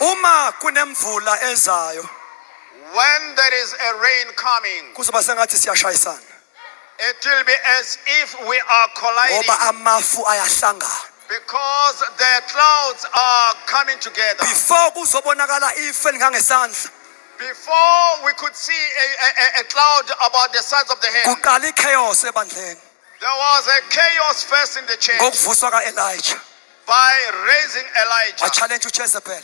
Uma kunemvula ezayo. When there is a rain coming, Kuzoba sengathi siyashayisana. it will be as if we are colliding. Ngoba amafu ayahlangana. Because the clouds are coming together. Before kuzobonakala ife ngangesandla. Before we could see a cloud about the size of the head, Kuqala ichaos ebandleni. there was a chaos first in the church Ngokuvuswa kaElijah. by raising Elijah. Wa-challenge uJezebel.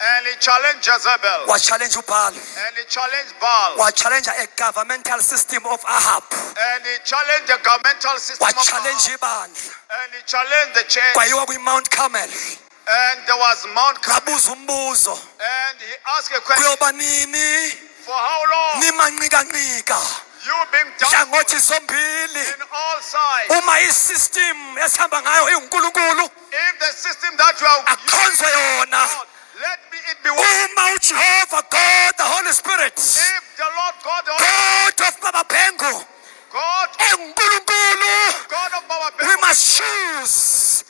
And he challenged Jezebel. Wa-challenge uBaal. And he challenged Baal. Wa-challenge a governmental system of Ahab. And he challenged the governmental system of Wa-challenge Ahab. ibandla. And he challenged the church. Kwayiwa kwi-Mount Carmel. And there was Mount Carmel. Ngabuza umbuzo. And he asked a question. Kuyoba nini? For how long? Nimanqika-nqika. You being down Hlangothi zombili. in all sides. Uma i-system esihamba ngayo iwuNkulunkulu, If the system that you are akhonzwe yona. let it be one. Uma uJehova God the Holy Spirit, If the Lord God, God of Baba Bhengu, God, uNkulunkulu, God of our we must choose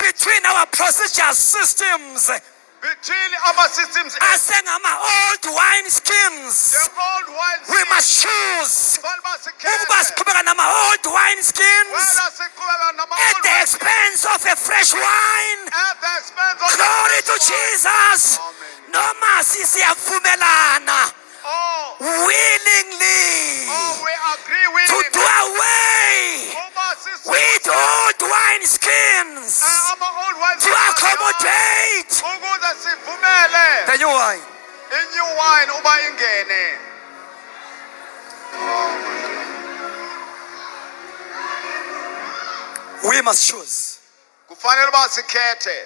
between our procedure systems between our systems, asengama-old wine skins. the old ones, We must choose ukuba siqhubeka nama-old wine skins at the expense of a fresh wine. at the expense of Glory to Jesus. Amen. Noma siyavumelana Oh, willingly we agree with to him. do away with old wine skins to accommodate the new wine. In new wine uba ingene. We must choose. Kufanele uba sikhethe.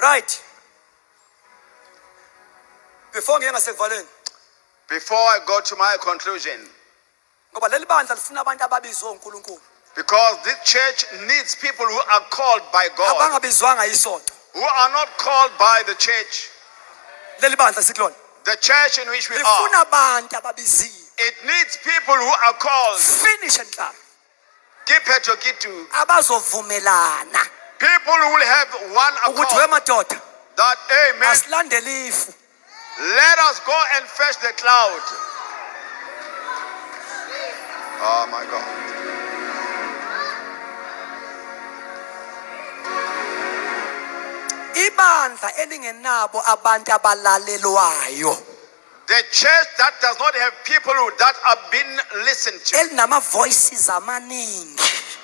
Right. Before ngiye ngasekuvaleni, Before I go to my conclusion, ngoba leli bandla lifuna abantu ababizwe uNkulunkulu, because this church needs people who are called by God, abangabizwanga yisonto. who are not called by the church, Leli bandla sikulona. the church in which we are. Lifuna abantu ababiziwe. It needs people who are called. Finish and clap. Kiphetho kitu. Abazovumelana People who will have one ukuthi accord wemadoda that, amen, asilandele ifu. let us go and fetch the cloud. Oh my God. Ibandla elingenabo abantu abalalelwayo, The church that does not have people that are being listened to. elinama voices amaningi,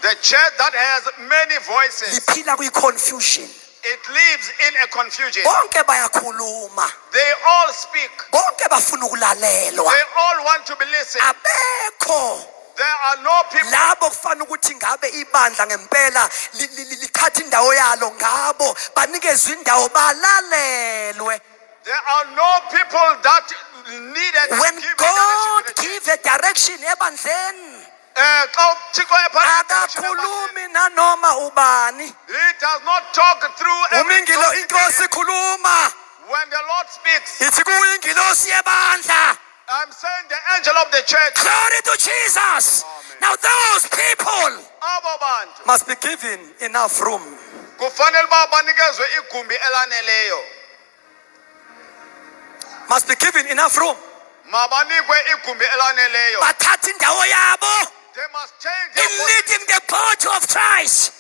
The church that has many voices. liphila kwi-confusion. It lives in a confusion. Bonke bayakhuluma, They all speak. bonke bafuna ukulalelwa. They all want to be listened. Abekho There are no people. labo kufanele ukuthi ngabe ibandla ngempela lithatha indawo yalo ngabo, banikezwe indawo balalelwe. There are no people that needed to When give God a direction to the church. gives a direction ebandleni, Xa uThixo ephatha akakhulumi nanoma ubani. He does not talk through every Umingilo inkosi khuluma, When the Lord speaks, ithi kuyingilosi yebandla. I'm saying the angel of the church. Glory to Jesus. Amen. Now those people Abo bantu must be given enough room. kufanele uba banikezwe igumbi elaneleyo. Must be given enough room. Mabanikwe igumbi elaneleyo. Bathatha indawo yabo They must change in their leading the body of Christ.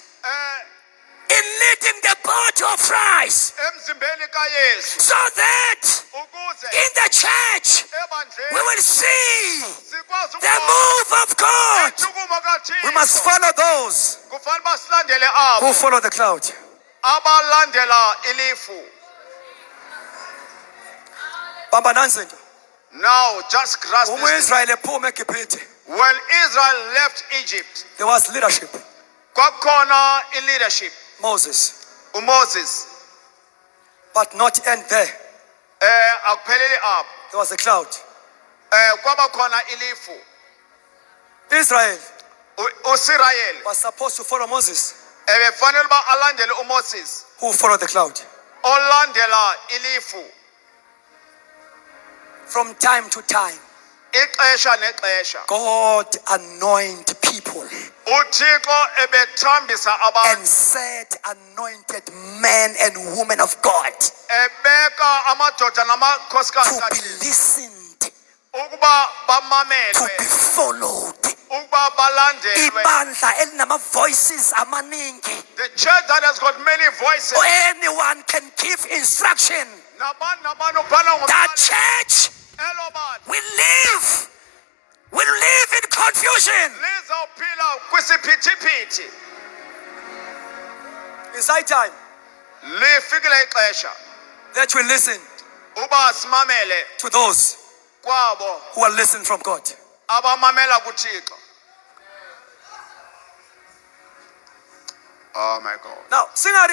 In leading the body of Christ. emzimbeni kaYesu So that ukuze in the church we ebandleni will see sikwazi the move of God. ukuma kaThixo. We must follow those Kufanele basilandele who abo follow the cloud. abalandela ilifu. Bamba nansi nje. Now just grasp Uma this. Israel ephuma eGibhithe, When Israel left Egypt, there was leadership. kwakhona leadership. Moses, uMoses but not end there. akupheleli apho. There was a cloud. Kwaba khona ilifu. Israel uSirayeli was supposed to follow Moses, ebefanele uba alandele uMoses. who followed the cloud. olandela ilifu from time to time, ixesha nexesha God anoint people uThixo ebethambisa and abantu set anointed men and women of God ebeka amadoda to namakhosikazi be kaThixo listened, ukuba to bamamelwe be followed. ukuba balandelwe. Ibandla elinama voices amaningi. The church that has got many voices. Anyone can give instruction. Nabantu ubhala That ngomyalelo. church Elo bantu will live in confusion. lizawuphila kwisiphithiphithi. It's high time Lifikile ixesha that we listen uba simamele to those kwabo who are listening from God. abamamela kuThixo. Oh my God. Now, singa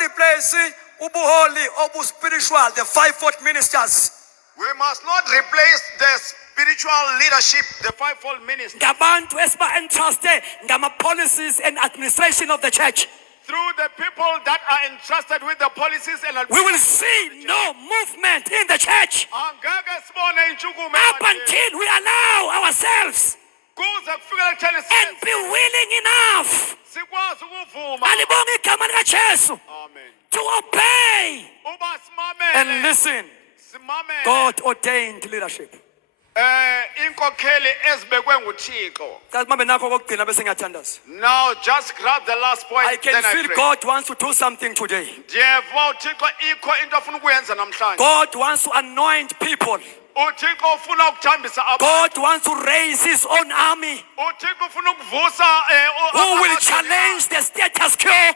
replace ubuholi obu spiritual, the fivefold ministers. We must not replace the spiritual leadership, the fivefold ministry, Ngabantu esiba entrusted ngama policies and administration of the church. through the people that are entrusted with the policies and We will see no movement in the church angeke sibone intshukumo up until we allow ourselves kuze kufikele kutheni and be willing enough. sikwazi ukuvuma. Alibonga igama likaJesu Amen. to obey Uba and simamele listen. simamele God ordained leadership. inkokheli ezibekwe nguThixo. That's mama nakho kokugcina bese ngiyathandaza. Now just grab the last point. I can then feel pray. God wants to do something today. Ndiyeva uThixo ikho into afuna ukuyenza namhlanje. God wants to anoint people. uThixo ufuna ukuthambisa abantu. God wants to raise his own army uThixo ufuna ukuvusa who will challenge the status quo.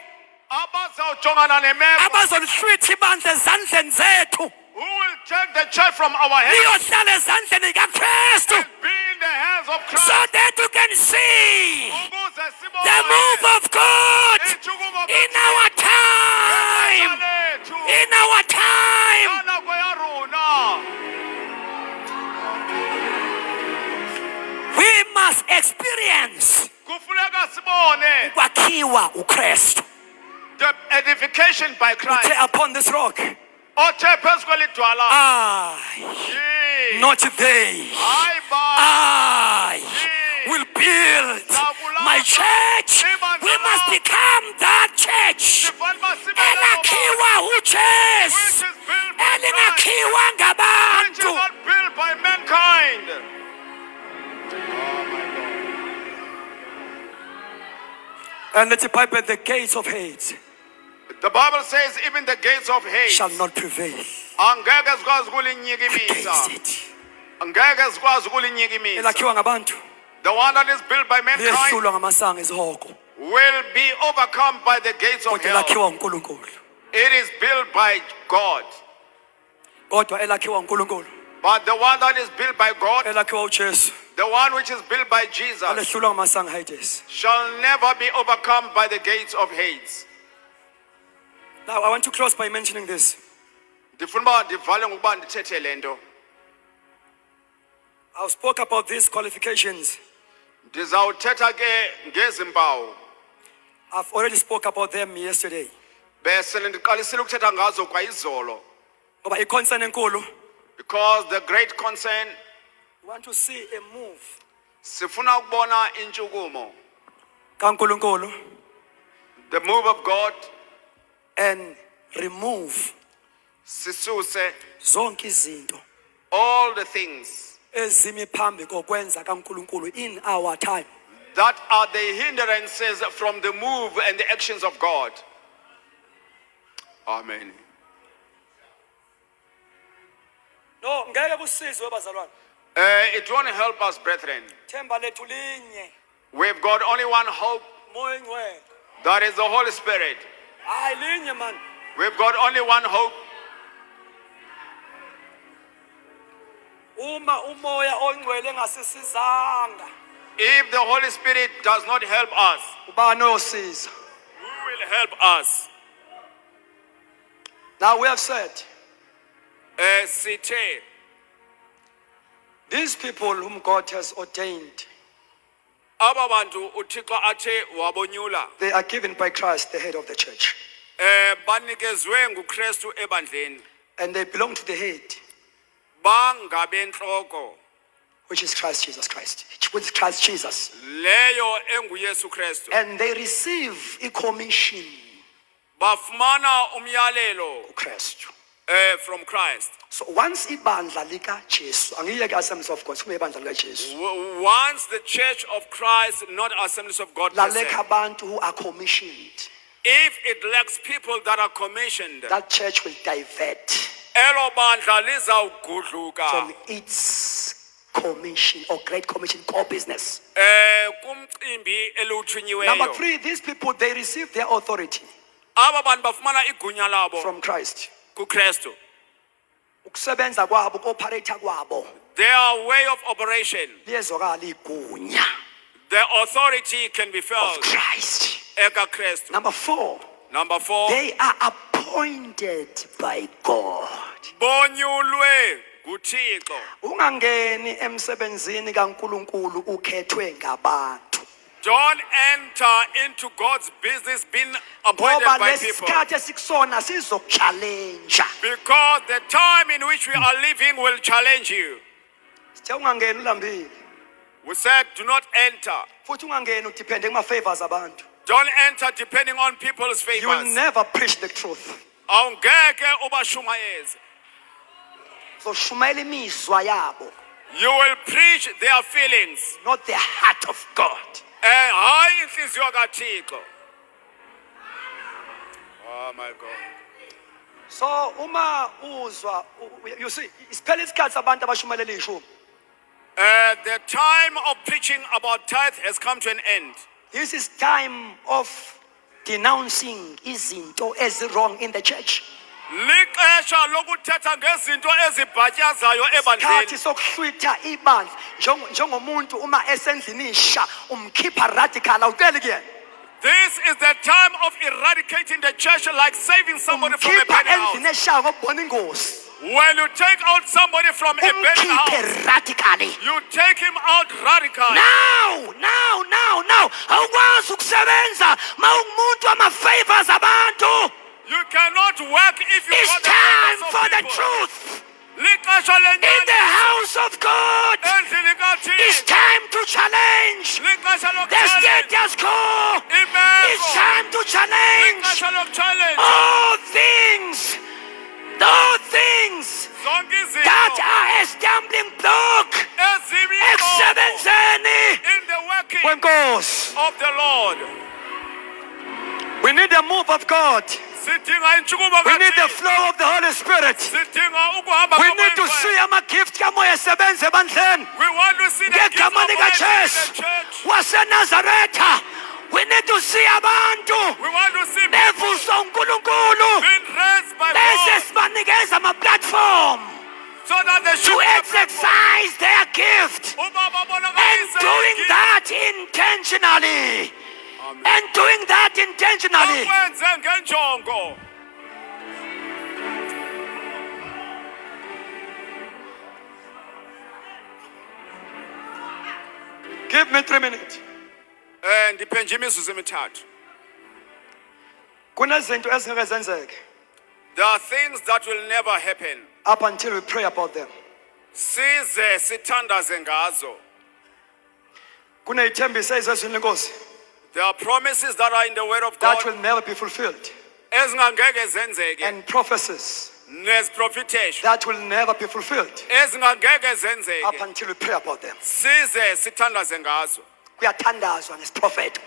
abazawujongana nemeko. Abazolihlwitha ibandla ezandleni zethu. Who will take the church from our hands Liyohlala ezandleni kaKristu. and be in the hands of Christ. So that you can see Ukuze sibone the move of God intshukumo in our time. lethu. In our time. Nako ya rona. We must experience Kufuneka sibone ukwakhiwa uKristu. the edification by Christ. Uthe upon this rock, Othe phezu kwelidwala. I, not they, Hayi ba. I will build my church. We must become that church. Sifanele uba sibe lelo Elakhiwa which uJesu. is built by Christ, Elingakhiwa which is ngabantu. not built by mankind. And let the Bible, the gates of hate The Bible says even the gates of hate shall not prevail angeke zikwazi ukulinyikimisa. against it. Angeke zikwazi ukulinyikimisa. Elakhiwa ngabantu The one that is built by mankind liyehlulwa ngamasango ezihoko. will be overcome by the gates of Kodwa hell. elakhiwa uNkulunkulu. It is built by God. Kodwa elakhiwa uNkulunkulu. But the one that is built by God, Elakhiwa uJesu. the one which is built by Jesus, Alehlulwa ngamasango haters. shall never be overcome by the gates of hate. Now I want to close by mentioning this. Ndifuna uba ndivale ngokuba ndithethe le nto. I spoke about these qualifications. Ndizawuthetha ke ngezi mpawu. I've already spoke about them yesterday. Besele ndiqalisile ukuthetha ngazo kwayizolo. Ngoba i-concern enkulu, Because the great concern, we want to see a move sifuna ukubona intshukumo. kaNkulunkulu The move of God, and remove sisuse zonke izinto all the things ezimi phambi kokwenza kaNkulunkulu in our time. that are the hindrances from the move and the actions of God. Amen. No, ngeke kusizwe bazalwane. It won't help us, brethren. Themba lethu linye, We've got only one hope, moya ngcwele. that is the Holy Spirit. Hayi linye man. We've got only one hope. Uma umoya ongcwele engasisizanga, If the Holy Spirit does not help us, ubani oyosiza? who will help us? Now we have said, Sithe, these people whom God has ordained, aba bantu uThixo athe wabonyula, they are given by Christ, the head of the church. banikezwe nguKristu ebandleni and they belong to the head, bangabenhloko which is Christ Jesus Christ, which is Christ Jesus. leyo enguYesu Kristu And they receive a commission bafumana umyalelo Christ. from Christ. So once ibandla lika Jesu, angiyeke Assemblies of God, kume ibandla lika Jesu. Once the Church of Christ, not Assemblies of God per se, Laleka abantu who are commissioned, if it lacks people that are commissioned, that church will divert elo bandla lizawugudluka from its commission or great commission core business. kumcimbi Number eluthunyiweyo. 3, these people, they receive their authority Aba bantu bafumana igunya labo from Christ. kuKristu. Ukusebenza kwabo, operate kwabo, Their way of operation, liyezwakala igunya the authority can be of felt Christ. ekaKristu. Number 4, Number 4, they are appointed by God. bonyulwe nguThixo. Ungangeni emsebenzini kaNkuluNkulu ukhethwe ngabantu. Don't enter into God's business being appointed Ngoba by people. lesikhathi esikusona sizokuchallenge. Because the time in which we are living will challenge you. Sithe ungangeni ulambile. We said, do not enter. Futhi ungangeni udepende kuma favors abantu. Don't enter depending on people's You will favors. never preach the truth. Awungeke ubashumayeze. So shumayela imizwa yabo, You will preach their feelings. not the heart of God. Hayi inhliziyo kaThixo. Oh my God. So uma uzwa, you see, isiphela isikhathi abantu abashumayela ishumi. The time of preaching about tithe has come to an end. This is time of denouncing izinto wrong in the church. Lixesha lokuthetha ngezinto ezibhatyazayo Isikhathi ebandleni. sokuhlwitha ibandla njengomuntu uma esendlini isha umkhipha radical awuceli kuyena. This is the time of eradicating the church, like saving somebody from a Umkhipha burning house. endlini eshayo ngokubona ingozi. When you take out somebody from a burning house, Umkhiphe radically. you take him out radically. Now, awukwazi ukusebenza mawumuntu ama-favors abantu. You cannot work if you It's got the time favors of for the people. truth Lixesha in the lenyani house of God. endlini It's kaThixo. time to challenge Lixesha the lokuchallenge status quo. It's imeko. time to challenge Lixesha lokuchallenge all things zonke that izinto are a stumbling block ezimyinto ekusebenzeni in the working kwenkosi. of the Lord. We need the move of God. Sidinga intshukumo We need the kaThixo. flow of the Holy Spirit. Sidinga ukuhamba We need to kamoya. see ama-gift kamoya esebenza ebandleni. We want to see the gift of Ngegama God in likaJesu the church. waseNazaretha. We need to see abantu We want to see people bevuswa uNkulunkulu being raised by bese God sibanikeza ama-platform so that they to should exercise their gift. And doing that intentionally. And doing that intentionally. Akwenze ngenjongo. Give me 3 minutes. Ndiphe nje imizuzu emithathu. Kunezinto ezingeke zenzeke There are things that will never happen. up until we pray about them. Size sithandaze ngazo. Kuneyithembiso ezezwini lenkosi There are promises that are in the word of God that will never be fulfilled. ezingangeke zenzeke. And prophecies Neziprofetation that will never be fulfilled ezingangeke up zenzeke. until we pray about them. Size sithandaze ngazo. Kuyathandazwa ngesiprophet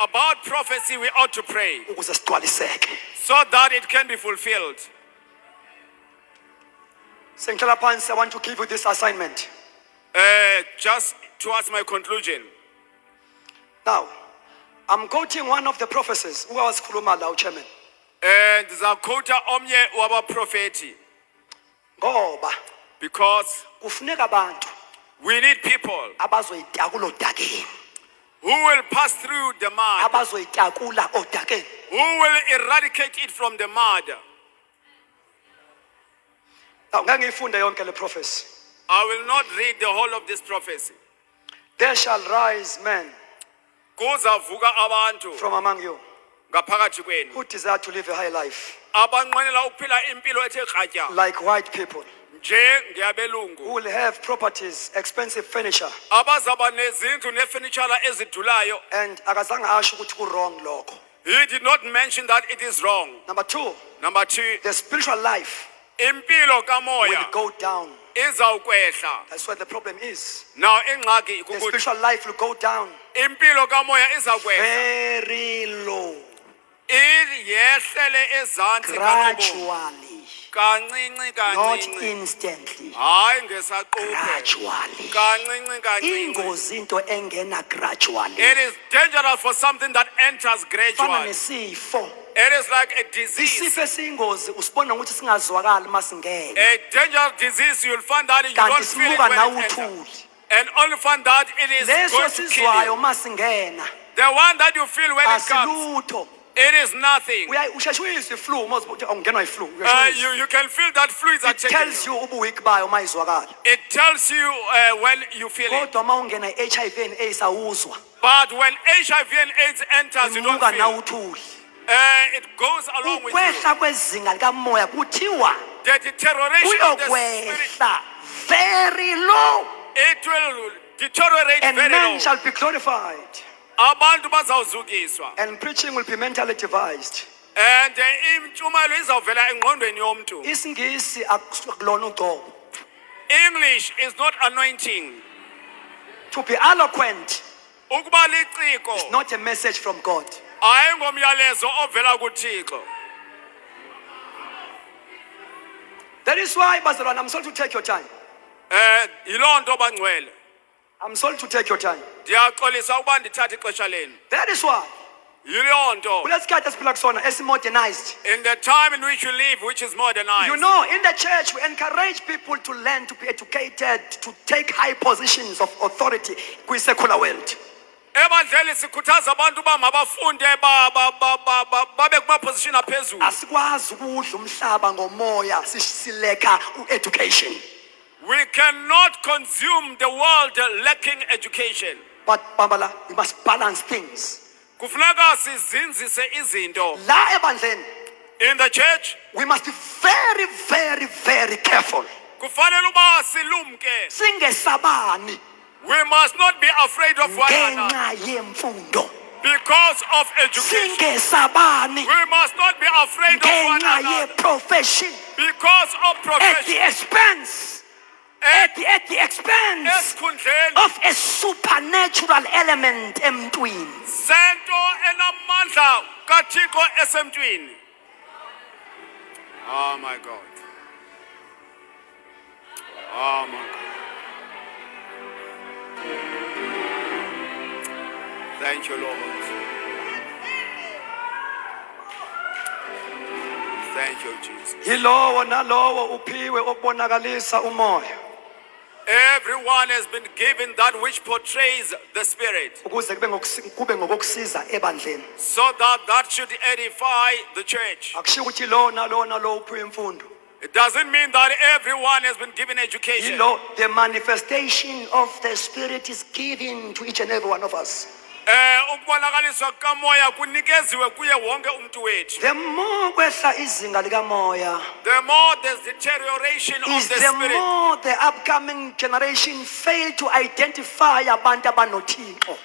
About prophecy we ought to pray ukuze sigcwaliseke. so that it can be fulfilled. Sengihlala phansi, I want to give you this assignment. Just towards my conclusion. Now, I'm quoting one of the prophecies who was khuluma la uchairman. Ndizaqutha omnye wabaprofeti Ngoba because kufuneka abantu we need people abazoyitakula odakeni. who will pass through the mud, Abazoyitakula odakeni. who will eradicate it from the mud. Now, ngeke ngiyifunde yonke le prophecy. I will not read the whole of this prophecy. There shall rise men Kuzavuka abantu from among you ngaphakathi kwenu who desire to live a high life, abanqwenela ukuphila impilo ethe kratya like white people, nje who ngeyabelungu will have properties, expensive furniture, abazaba nezindlu nefenitshala ezidulayo. and akazange asho ukuthi ku-wrong lokho. He did not mention that it is wrong. Number two, Number 2, the spiritual life impilo will kamoya go down. izawukwehla. That's where the problem is. Now ingxaki The ikukuthi spiritual life will go down impilo kamoya izawukwehla very low, iyehlele ezantsi kanobomi gradually, kancinci not kancinci instantly, hayi ngesaquphe gradually. kancinci kancinci. Ingozi into engena gradually. It is dangerous for something that enters Fana gradually. nesifo. It is like a disease. Isifo esiyingozi usibona ukuthi singazwakali masingena. A dangerous disease, you'll find that you Kanti don't feel it simuka when it enters. nawuthuli. And only find that it is Leso going to kill sizwayo you. masingena. The one that you feel when it comes, Asilutho. it is nothing. Usheshe uyizwe iflu uma uzibuthi awungenwa iflu. You can feel that fluids are It taking tells you. you ubuweak bayo mayizwakala. It tells you when you feel it. Kodwa mawungena HIV and AIDS awuzwa. But when HIV and AIDS enters, you don't Imuka feel it. nawuthuli. It goes along with you. Ukwehla kwezinga likamoya kuthiwa The deterioration of the spirit, kuyokwehla very low, it will deteriorate and very men low. shall be glorified, Abantu bazawuzukiswa. and preaching will be mentally devised. And intshumayelo izawuvela engqondweni yomntu. Isingisi akulona ugcobo. English is not anointing. To be eloquent Ukuba liciko is not a message from God. ayingomyalezo ovela kuThixo. That is why, Bazalwane, I'm sorry to take your time. Yiloo nto bangcwele. I'm sorry to take your time. Ndiyaxolisa ukuba ndithathe ixesha lenu. That is why. Yiloo nto. Kulesikhathi esiphila kusona esimodernized. In the time in which you live, which is modernized. You know, in the church, we encourage people to learn, to be educated, to take high positions of authority in the secular world. Ebandleni sikhuthaza abantu uba mabafunde babe kuma-position aphezulu. Asikwazi ukudla umhlaba ngomoya sileka education. We cannot consume the world lacking education. But Bambala, we must balance things. Kufuneka sizinzise izinto. La ebandleni, In the church, we must be very, very, very careful. kufanele uba silumke. Singesabani We must not be afraid of one another ngenxa yemfundo. because of education. Singesabani We must not be afraid of one ngenxa another yeprofession. because of At profession. the expense, at the expense Esikhundleni of a supernatural element emntwini. sento enamandla kaThixo esemntwini. Oh my God. Oh my God. Thank you, Lord. Thank you, Jesus. Yilowo nalowo uphiwe okubonakalisa umoya Everyone has been given that which portrays the Spirit, ukuze kube ngokusiza ebandleni. so that should edify the church. Akushiyo ukuthi lo nalo uphiwe imfundo. It doesn't mean that everyone has been given education. Yilo, the manifestation of the Spirit is given to each and every one of us. Ukubonakaliswa kamoya kunikeziwe kuye wonke umuntu wethu. The more kwehla izinga likamoya, The more there's deterioration of is the the Spirit, more the upcoming generation fail to identify abantu abanothixo.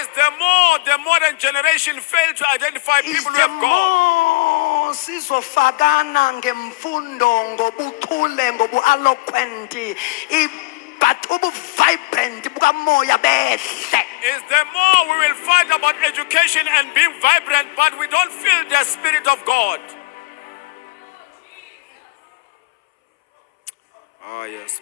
is the more the modern generation fail to identify Is people who the have God. more sizofakana ngemfundo ngobuchule ngobu-eloquent but ubu-vibrant bukamoya behle. Is the more we will fight about education and being vibrant, but we don't feel the Spirit of God. Ah, yes.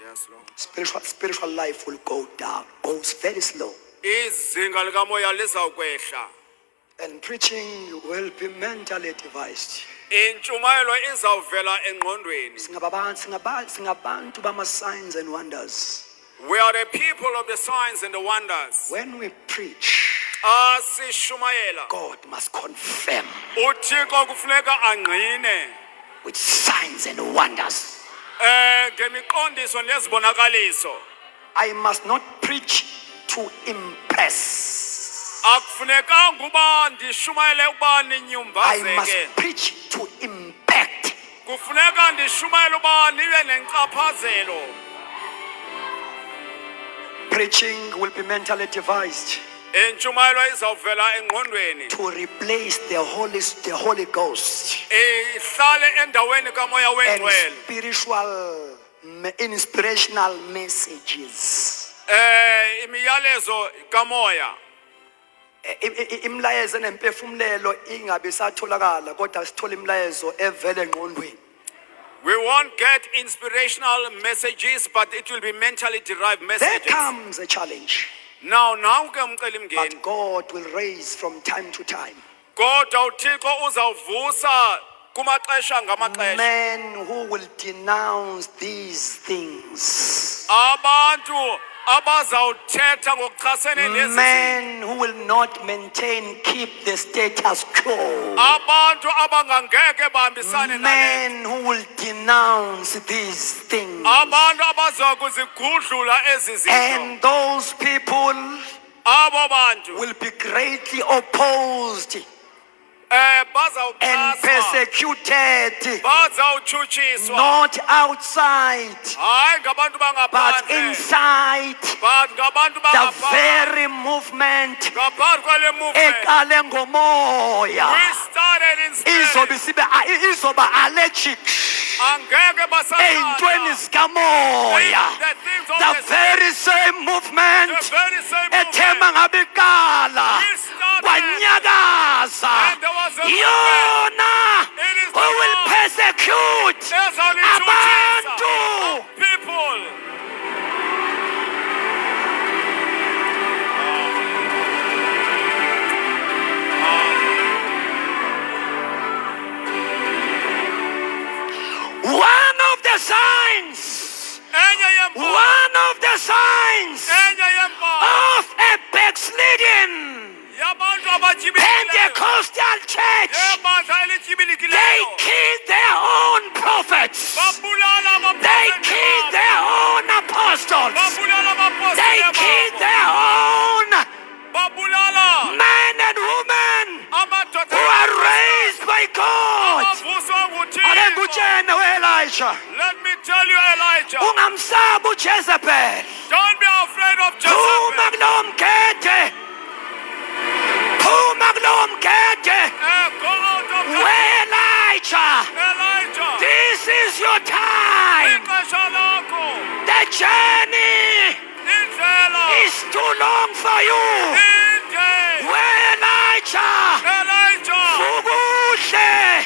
Yes, Lord. Spiritual life will go down, goes very slow. Izinga likamoya lizawukwehla. And preaching will be mentally devised. Intshumayelo izawuvela engqondweni. Singabantu bama-signs and wonders. We are the people of the signs and the wonders. When we preach, Sishumayela. God must confirm uThixo kufuneka angqine with signs and wonders. ngemiqondiso nezibonakaliso. I must not preach to impress. akufunekanga uba ndishumayele uba I must ninyumbazeke preach to impact. kufuneka ndishumayele uba nibe nenkaphazelo. Preaching will be mentally devised Intshumayelo izawuvela engqondweni to replace the Holy Ghost ihlale endaweni kamoya and wengcwele. spiritual, inspirational messages. Imiyalezo kamoya Imlayezo nemphefumlelo ingabe satholakala kodwa sithola imlayezo evela engqondweni. we won't get inspirational messages but it will be mentally derived There messages. comes a challenge, Now ke umcelimngeni but God will raise from time to time kodwa uThixo uzawuvusa kumaxesha ngamaxesha men who will denounce these things. abantu abazawuthetha ngokuchasene nezi zinto. Men who will not keep the status quo. Abantu abangangeke bahambisane nale. Men who will denounce these things. Abantu abazakuzigudlula ezi zinto. And those people Abo bantu will be greatly opposed and bazawuxhaswa, persecuted, bazawutshutshiswa. not outside, Hayi ngabantu but bangaphandle, inside but ngabantu the bangaphandle. very movement Ngaphakathi kwale movement. eqale ngomoya We started in spirit. izoba allergic Angeke ey'ntweni basathanda. zikamoya. The things of The the very same movement the very same ethema movement. ngabe iqala We started. kwanyakaza And there was a yona It is who the will Lord. persecute There's only abantu. people. One of the signs, Enye yembono. one of the signs Enye yembono. of a backslidden Yabantu abajibilikileyo. Pentecostal church, Yebandla they elijibilikileyo. killed their own prophets, Babulala they abaprofeti killed babo. their own apostles, Babulala abapostoli they babo. killed their own Babulala men and women amadoda who are raised by God. abavuswa Ake nguThixo. ngikutshene we-Elijah, Let me tell you, Elijah, ungamsabi uJezebel. don't be afraid of Phuma Jezebel. kulowo mgede, phuma kulowo mgede, Go out of that. we-Elijah. Elijah, This is your time. ixesha lakho. The journey Indlela. is too long for you. Inde. We-Elijah, Elijah, ukuhle,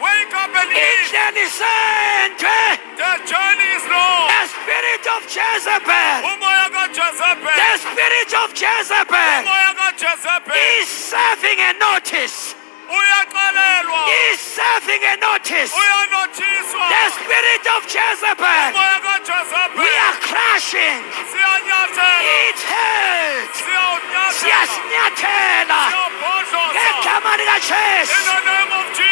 wake up and eat. indlela isendwe. The journey is long. The spirit of Jezebel, Umoya kaJezebel. the spirit of Jezebel Umoya kaJezebel. is serving a notice. Uyaxelelwa. Is serving a notice. Uyanothiswa. The spirit of Jezebel, Umoya kaJezebel. we are crushing Siyanyathela. its head. Siyawunyathela. Siyasinyathela Siyawubhodloza. ngegama In likaJesu. the name of Jesus.